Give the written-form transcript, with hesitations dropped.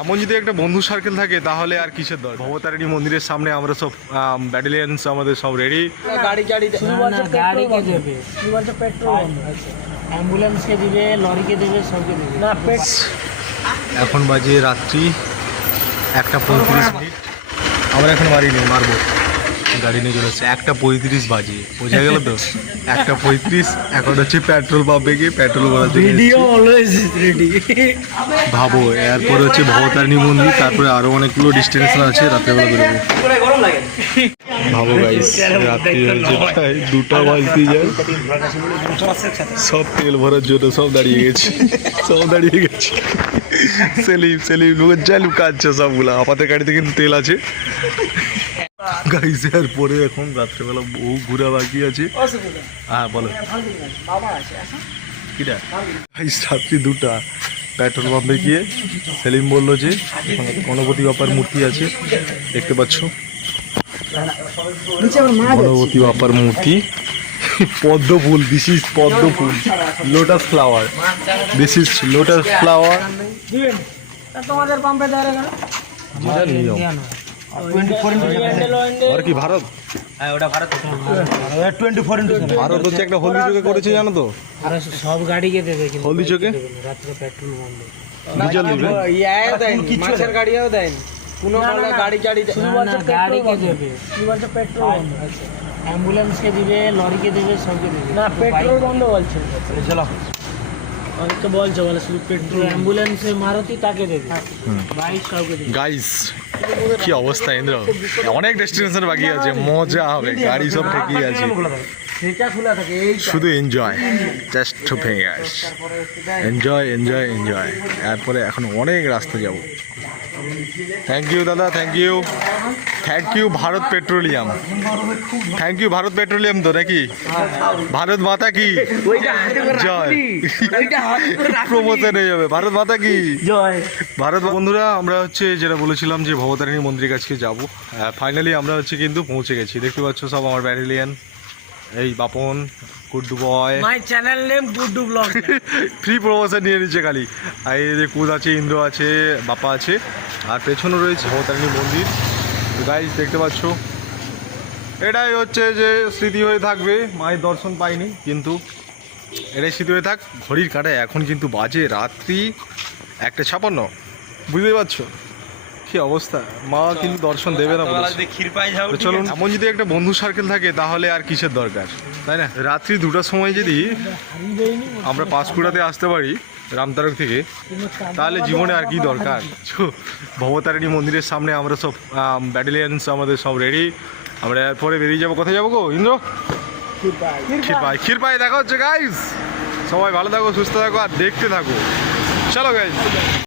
এমন যদি একটা বন্ধু সার্কেল থাকে তাহলে আর কিসের দরকার। ভবতারিণী মন্দিরের সামনে আমরা সব ব্যাটালিয়ানস আমাদের সব রেডি। গাড়িকে দেবে, অ্যাম্বুলেন্সকে দিবে, লরিকে দেবে, সবকে দেবে না। এখন বাজে রাত্রি 1:35। আমরা এখন বাড়ি নেই, মারবো গাড়ি নিয়ে চলে এসছে। 1:35 বাজে, বোঝা গেল তো। 1:35 এখন হচ্ছে পেট্রোল পাম্পে গিয়ে পেট্রোল ভরাতে। ভাবো, এরপরে হচ্ছে ভবতারিণী মন্দির, তারপরে আরো অনেকগুলো ডেস্টিনেশন আছে। রাত্রেবেলা বেরোবো। ভাবো গাইস, রাত্রি হয়েছে প্রায় 2টা বাজতে যায়। সব তেল ভরার জন্য সব দাঁড়িয়ে গেছে, সেলিম লুকা লুকাচ্ছে সবগুলা। আমাদের গাড়িতে কিন্তু তেল আছে গাইস। এরপরে এখন রাত্রেবেলা বহু ঘোরা বাকি আছে। হ্যাঁ বলো কিটা গাইস, রাত্রি 2টা। পেট্রোল পাম্পে গিয়ে সেলিম বললো যে এখানে গণপতি বাপ্পার মূর্তি আছে, দেখতে পাচ্ছ গণপতি বাপ্পার মূর্তি। পদ্ম ফুল, দিস ইজ পদ্ম ফুল, lotus flower, this is lotus flower. তোমাদের পাম্পে দেওয়ার আর কি ভারত, ভারত হচ্ছে একটা হলদি চোখে করেছে জানো তো। সব গাড়িকে দেবে, হলদি চোখে রাত্রে পেট্রোল বন্ধ, ডিজেল দিবে। মাছের গাড়িও দেয়নি, কোনো গাড়িকে দেবে, পেট্রোল বন্ধ, অ্যাম্বুলেন্সকে দিবে, লরিকে দেবে, সবকে দেবে না। পেট্রোল বন্ধ বলছে, চলো অনেকটা বলছে, বলে শুধু পেট্রোল। অ্যাম্বুলেন্সে মারুতি তাকে দেবে, বাইক কাউকে দেবে। গাইস কি অবস্থা ইন্দ্র, অনেক ডেস্টিনেশন বাকি আছে, মজা হবে, গাড়ি সব ঠিকই আছে, শুধু enjoy, just two fingers, enjoy enjoy enjoy. এরপরে এখন অনেক রাস্তা যাব। থ্যাংক ইউ দাদা, thank you, thank you Bharat Petroleum, thank you Bharat Petroleum তো নাকি। ভারত মাতা কি জয়, প্রমোশন হয়ে যাবে, ভারত মাতা কি জয়। ভারত বন্ধুরা, আমরা হচ্ছে যেটা বলেছিলাম যে ভবতারিণী মন্দিরের কাছে যাবো, ফাইনালি আমরা হচ্ছে কিন্তু পৌঁছে গেছি। দেখতে পাচ্ছ সব আমার ব্যাটালিয়ান, এই Bapan, Guddu boy, my channel name Guddu blog. Free promotion নিয়ে নিচ্ছে খালি। আর এই যে কুদ আছে, ইন্দ্র আছে, বাপা আছে, আর পেছনে রয়েছে ভবতারিণী মন্দির। গাইস দেখতে পাচ্ছ, এটাই হচ্ছে যে স্মৃতি হয়ে থাকবে। মায়ের দর্শন পাইনি, কিন্তু এটাই স্মৃতি হয়ে থাক। ঘড়ির কাঁটায় এখন কিন্তু বাজে রাত্রি 1:56, বুঝতে পারছো কি অবস্থা। মা কিন্তু দর্শন দেবে না বলেছে। চলুন, এমন যদি একটা বন্ধু সার্কেল থাকে তাহলে আর কিসের দরকার, তাই না। রাত্রি 2টার সময় যদি আমরা পাঁশকুড়াতে আসতে পারি রামতারক থেকে, তাহলে জীবনে আর কি দরকার। ভবতারিণী মন্দিরের সামনে আমরা সব ব্যাটালিয়ানস আমাদের সব রেডি। আমরা এরপরে বেরিয়ে যাবো। কোথায় যাবো গো ইন্দ্র? ক্ষীরপাই দেখা হচ্ছে গাইস। সবাই ভালো থাকো, সুস্থ থাকো, আর দেখতে থাকো। চলো গাইস।